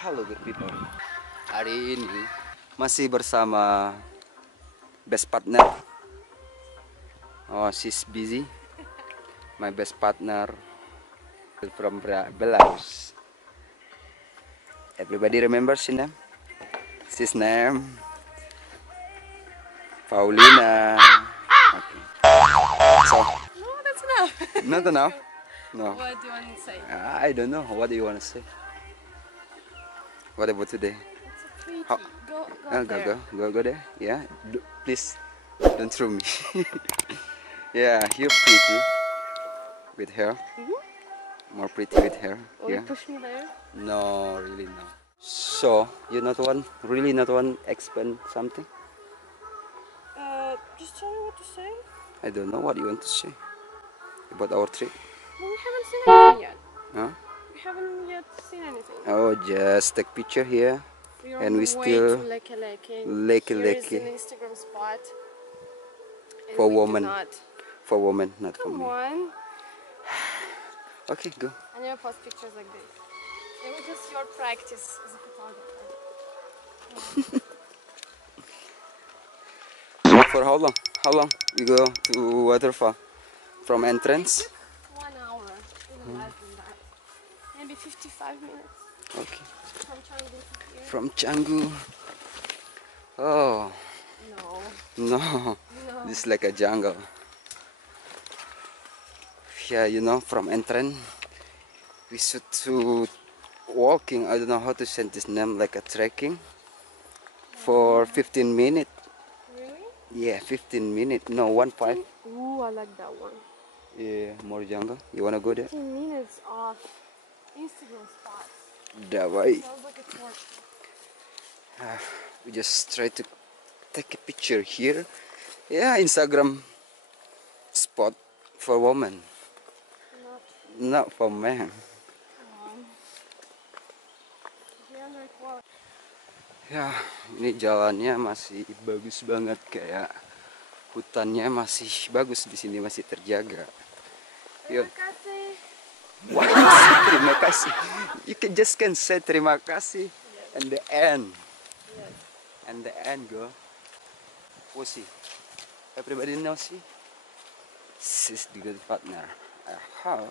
Halo good people. Hari ini masih bersama best partner. Oh, she's busy. My best partner from Belarus. Everybody remembers her name? His name Paulina. Okay. So, No, that's enough. not enough. No. What do you want to say? I don't know. What do you want to say? What about today? It's a treaty. How? Go there. Yeah. Please don't throw me. Yeah, you're pretty with hair. More pretty with hair. Will Yeah. you push me there? No, really no. So you're not one. Really not one. Explain something. Just tell me what to say. I don't know what you want to say about our trip. Well, we haven't seen anything yet. Huh? We haven't yet seen anything. Oh, just take picture here. We are And on we the way still to Leke-Leke. Leke-Leke. Here is an Instagram spot. And For we do women. not. For women, not for Come me. on. Okay, go. I never post pictures like this. It was just your practice as a photographer. For how long? How long we go to waterfall? From entrance? 1 hour. Even less than that. Maybe 55 minutes. Okay. From Canggu to here. From Canggu. Oh No. no, this is like a jungle. Yeah, you know, from entrance we should to walking. I don't know how to say this name, like a trekking for 15 minutes. Really? Yeah, 15 minutes. No, 1.5. Ooh, I like that one. Yeah, more jungle. You wanna go there? 15 minutes off Instagram spots. Dapat. Sounds like a torture. We just try to take a picture here. Yeah, Instagram spot for women, not for men. Ya, ini jalannya masih bagus banget, kayak hutannya masih bagus di sini, masih terjaga. Yuk. Wah, terima kasih. You can say terima kasih and the end. And the end, go. We'll see. Everybody knows she. She's the good partner. How?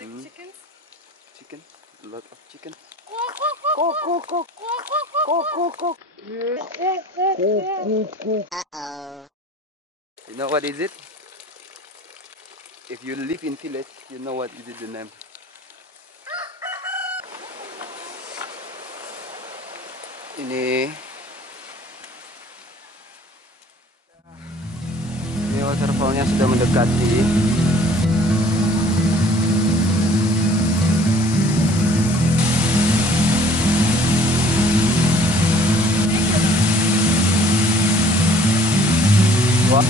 Like chickens? Chicken? A lot of chicken. You know what is it? If you live in village, you know what is the name. Ini waterfallnya sudah mendekati. Wah.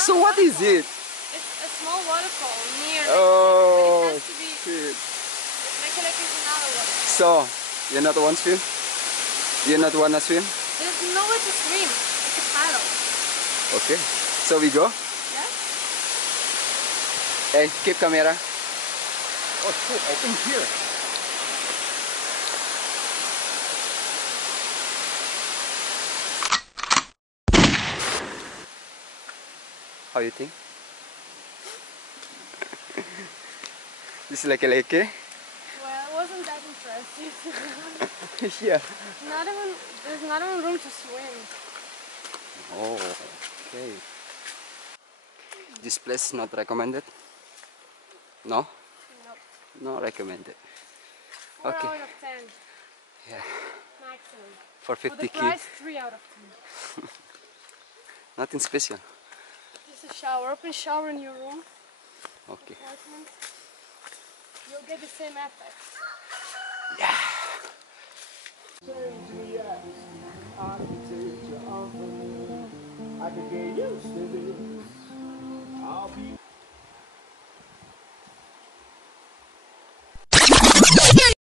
So what is it? It's a small waterfall near. Oh, it has to be. shit. Leke-Leke is another one. So, you not want swim? You not wanna swim? There's nowhere to swim. It's a paddle. Okay. So we go? Yeah? Hey, keep camera. Oh shit, I think here. How you think? This is Leke-Leke. Well, it wasn't that impressive. Yeah. There's not even room to swim. Oh, okay. This place not recommended? No? Nope. No recommended. 4 Okay. out of 10. Yeah. Maximum. For For 50 the k. price, 3 out of 10. Nothing special. Just a shower. Open shower in your room. Okay. Apartment. You'll get the same effect. Yeah. I could get used to this. I'll be